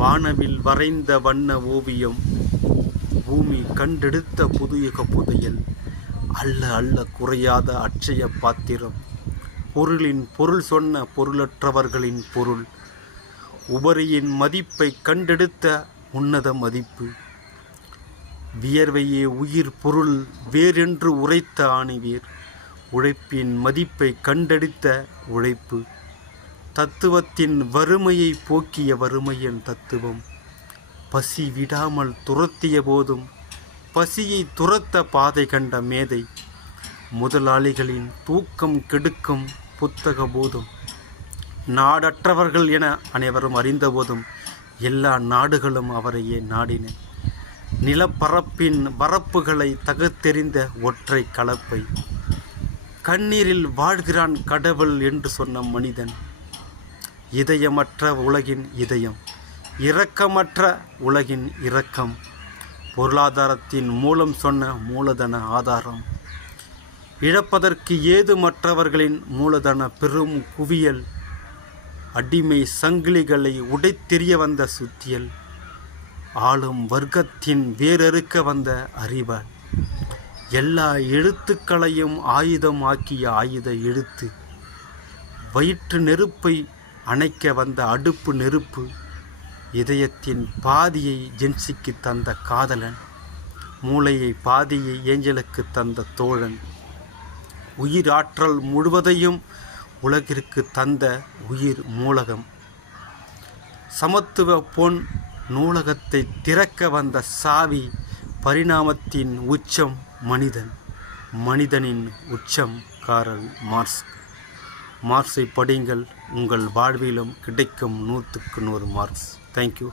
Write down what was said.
வானவில் வரைந்த வண்ண ஓவியம், பூமி கண்டெடுத்த புதுயுக புதையல், அல்ல அல்ல குறையாத அட்சய பாத்திரம், பொருளின் பொருள் சொன்ன பொருளற்றவர்களின் பொருள், உபரியின் மதிப்பை கண்டெடுத்த உன்னத மதிப்பு, வியர்வையே உயிர் பொருள் வேறென்று உரைத்த ஆணிவேர், உழைப்பின் மதிப்பை கண்டெடுத்த உழைப்பு, தத்துவத்தின் வறுமையை போக்கிய வறுமையின் தத்துவம், பசி விடாமல் துரத்திய போதும் பசியை துரத்த பாதை கண்ட மேதை, முதலாளிகளின் தூக்கம் கெடுக்கும் புத்தக போதும், நாடற்றவர்கள் என அனைவரும் அறிந்தபோதும் எல்லா நாடுகளும் அவரையே நாடின, நிலப்பரப்பின் வரப்புகளை தகர்த்தெறிந்த ஒற்றை கலப்பை, கண்ணீரில் வாழ்கிறான் கடவுள் என்று சொன்ன மனிதன், இதயமற்ற உலகின் இதயம், இரக்கமற்ற உலகின் இரக்கம், பொருளாதாரத்தின் மூலம் சொன்ன மூலதன ஆதாரம், இழப்பதற்கு ஏதுமற்றவர்களின் மூலதன பெரும் குவியல், அடிமை சங்கிலிகளை உடைத்தெறிய வந்த சுத்தியல், ஆளும் வர்க்கத்தின் வேறறுக்க வந்த அறிவால், எல்லா எழுத்துக்களையும் ஆயுதம் ஆக்கிய ஆயுத எழுத்து, வயிற்று நெருப்பை அணைக்க வந்த அடுப்பு நெருப்பு, இதயத்தின் பாதியை ஜென்சிக்கு தந்த காதலன், மூளையை பாதியை ஏஞ்சலுக்கு தந்த தோழன், உயிராற்றல் முழுவதையும் உலகிற்கு தந்த உயிர் மூலகம், சமத்துவ பொன் நூலகத்தை திறக்க வந்த சாவி, பரிணாமத்தின் உச்சம் மனிதன், மனிதனின் உச்சம் காரல் மார்க்ஸ். மார்க்ஸை படியுங்கள், உங்கள் வாழ்விலும் கிடைக்கும் 100க்கு 100 மார்க்ஸ். தேங்க்யூ.